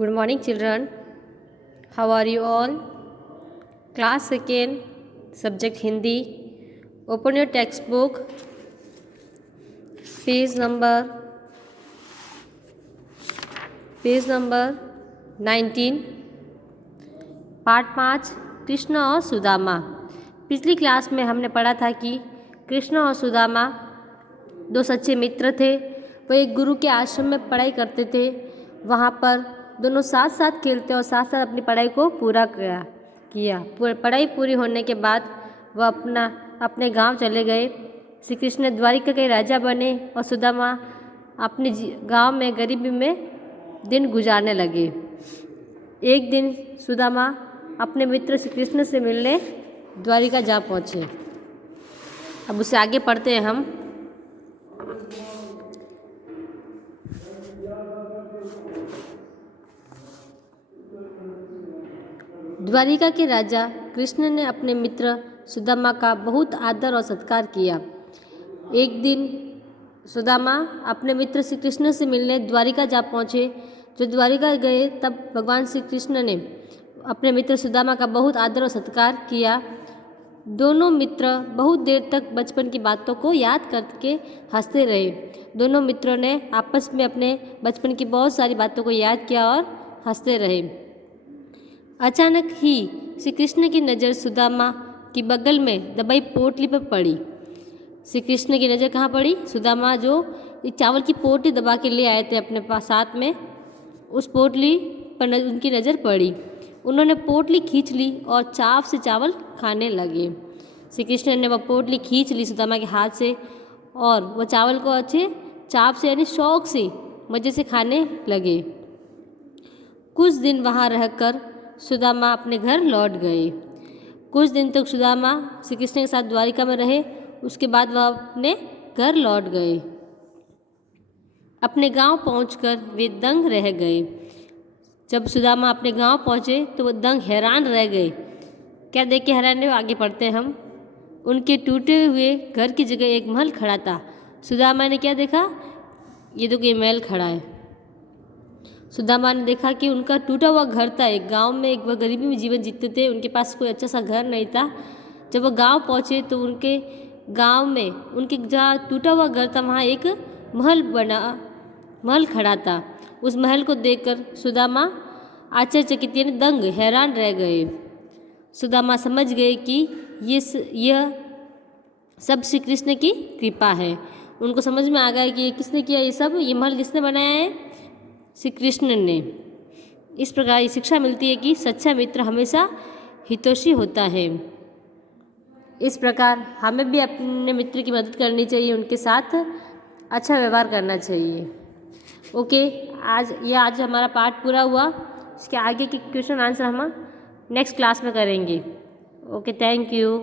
Good morning, children. How are you all? Class 2nd, subject Hindi. Open your textbook. Page number 19. Part 5, Krishna और सुदामा। पिछली class में हमने पढ़ा था कि कृष्ण और सुदामा दो सच्चे मित्र थे। वो एक गुरु के आश्रम में पढ़ाई करते थे। वहाँ पर दोनों साथ साथ खेलते और साथ साथ अपनी पढ़ाई को पूरा किया। पढ़ाई पूरी होने के बाद वह अपने गांव चले गए। श्री कृष्ण द्वारिका के राजा बने और सुदामा अपने गांव में गरीबी में दिन गुजारने लगे। एक दिन सुदामा अपने मित्र श्री कृष्ण से मिलने द्वारिका जा पहुँचे। अब उसे आगे पढ़ते हैं हम। द्वारिका के राजा कृष्ण ने अपने मित्र सुदामा का बहुत आदर और सत्कार किया। एक दिन सुदामा अपने मित्र श्री कृष्ण से मिलने द्वारिका जा पहुँचे। जब द्वारिका गए तब भगवान श्री कृष्ण ने अपने मित्र सुदामा का बहुत आदर और सत्कार किया। दोनों मित्र बहुत देर तक बचपन की बातों को याद करके हंसते रहे। दोनों मित्रों ने आपस में अपने बचपन की बहुत सारी बातों को याद किया और हंसते रहे। अचानक ही श्री कृष्ण की नज़र सुदामा की बगल में दबाई पोटली पर पड़ी। श्री कृष्ण की नज़र कहाँ पड़ी? सुदामा जो एक चावल की पोटली दबा के ले आए थे अपने पास साथ में, उस पोटली पर उनकी नज़र पड़ी। उन्होंने पोटली खींच ली और चाव से चावल खाने लगे। श्री कृष्ण ने वह पोटली खींच ली सुदामा के हाथ से और वह चावल को अच्छे चाव से यानी शौक से मज़े से खाने लगे। कुछ दिन वहाँ रहकर सुदामा अपने घर लौट गए। कुछ दिन तक सुदामा श्री कृष्ण के साथ द्वारिका में रहे। उसके बाद वह अपने घर लौट गए। अपने गांव पहुंचकर वे दंग रह गए। जब सुदामा अपने गांव पहुंचे तो वह दंग हैरान रह गए। क्या देख के हैरान रहे? आगे पढ़ते हैं हम। उनके टूटे हुए घर की जगह एक महल खड़ा था। सुदामा ने क्या देखा? ये तो कोई महल खड़ा है। सुदामा ने देखा कि उनका टूटा हुआ घर था। एक गांव में वह गरीबी में जीवन जीते थे। उनके पास कोई अच्छा सा घर नहीं था। जब वह गांव पहुंचे तो उनके गांव में उनके जहाँ टूटा हुआ घर था वहाँ एक महल खड़ा था। उस महल को देखकर सुदामा आश्चर्यचकित यानी दंग हैरान रह गए। सुदामा समझ गए कि यह सब श्री कृष्ण की कृपा है। उनको समझ में आ गया कि ये किसने किया, ये सब ये महल किसने बनाया है? श्री कृष्ण ने। इस प्रकार शिक्षा मिलती है कि सच्चा मित्र हमेशा हितैषी होता है। इस प्रकार हमें भी अपने मित्र की मदद करनी चाहिए, उनके साथ अच्छा व्यवहार करना चाहिए। ओके, आज हमारा पाठ पूरा हुआ। इसके आगे के क्वेश्चन आंसर हम नेक्स्ट क्लास में करेंगे। Okay, thank you.